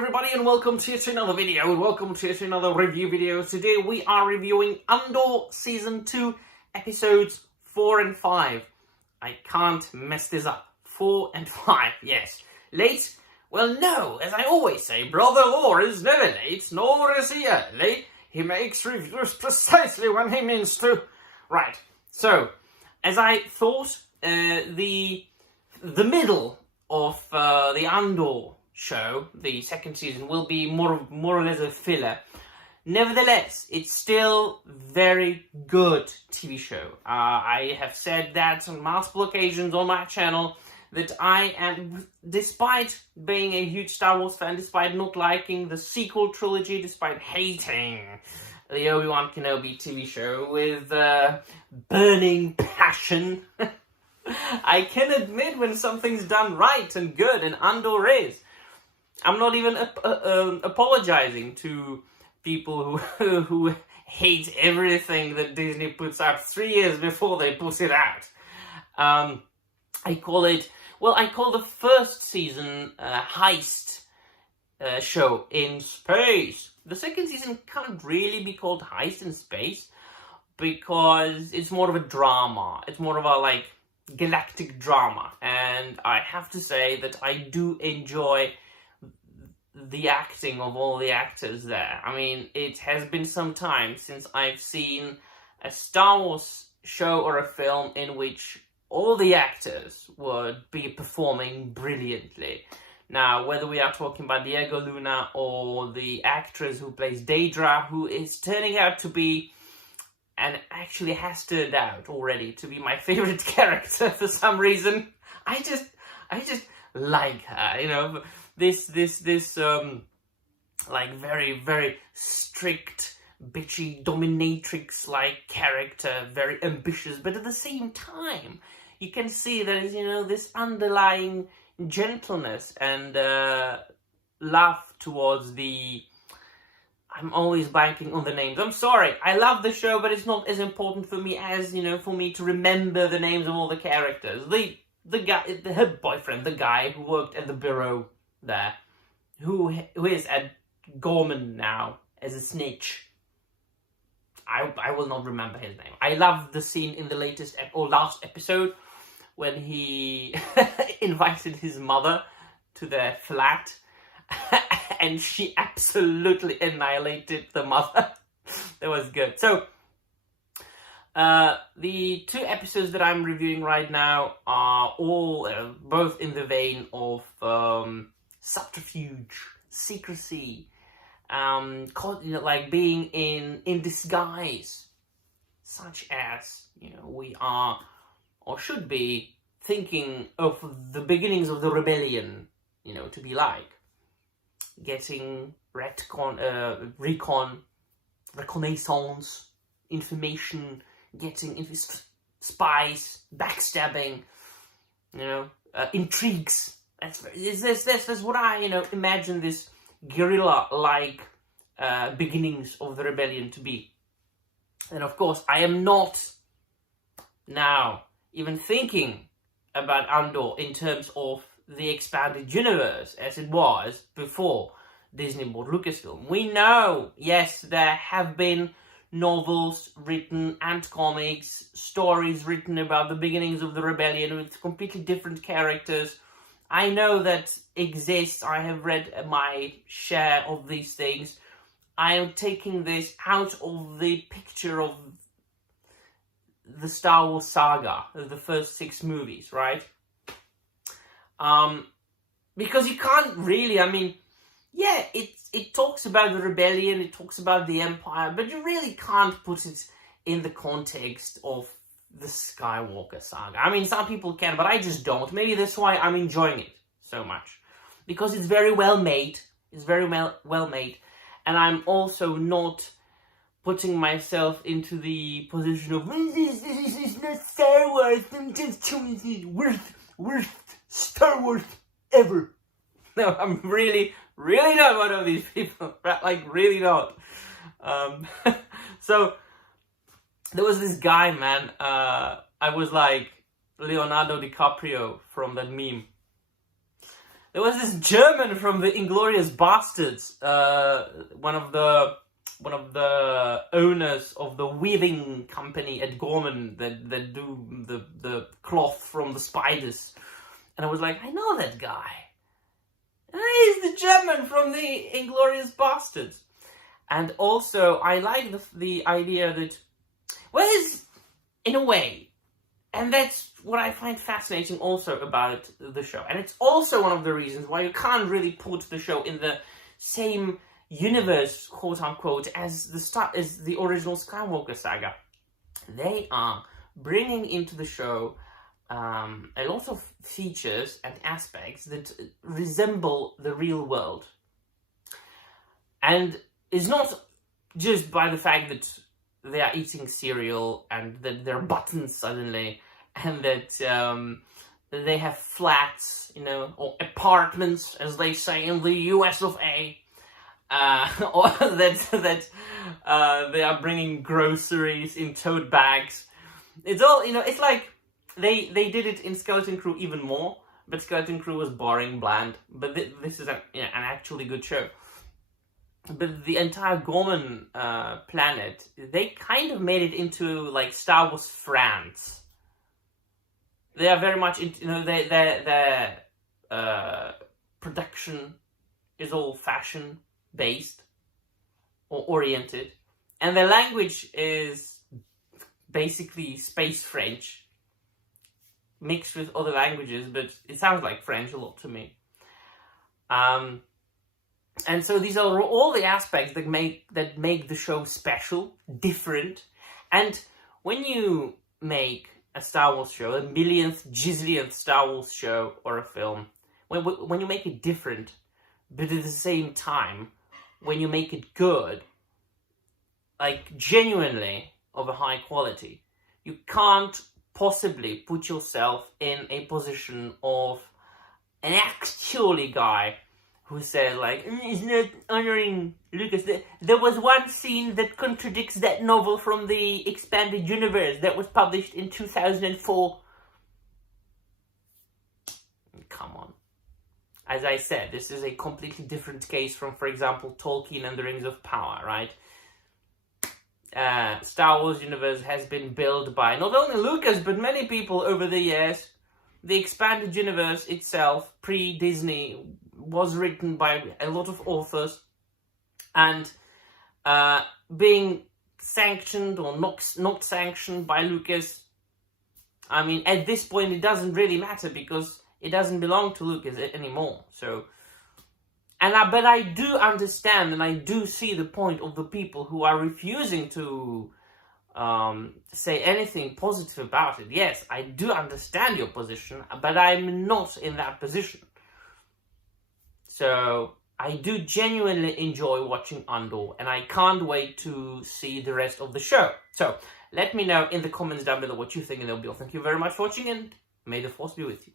everybody, and welcome to yet another video, and welcome to yet another review video. Today we are reviewing Andor Season 2, Episodes 4 and 5. I can't mess this up. 4 and 5, yes. Late? Well, no, as I always say, Brother Law is never late, nor is he early. He makes reviews precisely when he means to. Right, so, as I thought, the middle of the Andor show, the second season, will be more or less a filler. Nevertheless, it's still very good TV show. I have said that on multiple occasions on my channel, that I am, despite being a huge Star Wars fan, despite not liking the sequel trilogy, despite hating the Obi-Wan Kenobi TV show with burning passion, I can admit when something's done right and good, and Andor is. I'm not even apologizing to people who hate everything that Disney puts out 3 years before they put it out. I call the first season heist show in space. The second season can't really be called heist in space because it's more of a drama. It's more of a galactic drama, and I have to say that I do enjoy the acting of all the actors there. I mean, it has been some time since I've seen a Star Wars show or a film in which all the actors would be performing brilliantly. Now, whether we are talking about Diego Luna or the actress who plays Daedra, who is turning out to be, and actually has turned out already to be, my favorite character for some reason. I just like her, you know. This very, very strict, bitchy, dominatrix-like character, very ambitious, but at the same time, you can see there is, this underlying gentleness and love towards the... I'm always banking on the names. I'm sorry, I love the show, but it's not as important for me as, for me to remember the names of all the characters. The guy, her boyfriend, the guy who worked at the bureau there, who is at Gorman now as a snitch. I will not remember his name. I love the scene in the last episode when he invited his mother to their flat and she absolutely annihilated the mother. That was good. So, the two episodes that I'm reviewing right now are all both in the vein of subterfuge, secrecy, being in disguise, such as, we are, or should be, thinking of the beginnings of the rebellion, to be like. Getting reconnaissance, information, getting spies, backstabbing, intrigues. That's what I, imagine this guerrilla-like beginnings of the rebellion to be. And of course, I am not now even thinking about Andor in terms of the expanded universe as it was before Disney bought Lucasfilm. We know, yes, there have been novels written and comics, stories written about the beginnings of the rebellion with completely different characters. I know that exists. I have read my share of these things. I am taking this out of the picture of the Star Wars saga, of the first 6 movies, right? Because you can't really, it talks about the rebellion, it talks about the Empire, but you really can't put it in the context of the Skywalker saga. Some people can, but I just don't. Maybe that's why I'm enjoying it so much. Because it's very well made. It's very well made. And I'm also not putting myself into the position of, this is not Star Wars, worst Star Wars ever. No, I'm really not one of these people. Really not. So, there was this guy, man. I was like Leonardo DiCaprio from that meme. there was this German from the Inglorious Bastards, one of the owners of the weaving company at Gorman that do the cloth from the spiders, and I was like, I know that guy. He's the German from the Inglorious Bastards. And also, I like the idea that, well, it's, in a way, and that's what I find fascinating also about the show. And it's also one of the reasons why you can't really put the show in the same universe, quote unquote, as the original Skywalker saga. They are bringing into the show a lot of features and aspects that resemble the real world. And it's not just by the fact that they are eating cereal and that they're buttons suddenly, and that they have flats, or apartments, as they say in the US of A, or that they are bringing groceries in tote bags. It's all, it's like they did it in Skeleton Crew even more, but Skeleton Crew was boring, bland. But this is an actually good show. But the entire Gorman planet, they kind of made it into like Star Wars France. They are very much into, their production is all fashion based or oriented, and their language is basically space French mixed with other languages, but it sounds like French a lot to me. And so these are all the aspects that make the show special, different. And when you make a Star Wars show, a millionth, gazillionth Star Wars show or a film, when you make it different, but at the same time, when you make it good, like genuinely of a high quality, you can't possibly put yourself in a position of an actually guy who said, like, it's not honoring Lucas. There was one scene that contradicts that novel from the Expanded Universe that was published in 2004. Come on. As I said, this is a completely different case from, for example, Tolkien and the Rings of Power, right? Star Wars universe has been built by not only Lucas, but many people over the years. The Expanded Universe itself, pre-Disney, was written by a lot of authors, and being sanctioned or not sanctioned by Lucas. I mean, at this point, it doesn't really matter because it doesn't belong to Lucas anymore. So, but I do understand and I do see the point of the people who are refusing to say anything positive about it. Yes, I do understand your position, but I'm not in that position. So I do genuinely enjoy watching Andor, and I can't wait to see the rest of the show. So let me know in the comments down below what you think, and that'll be all. Thank you very much for watching, and may the Force be with you.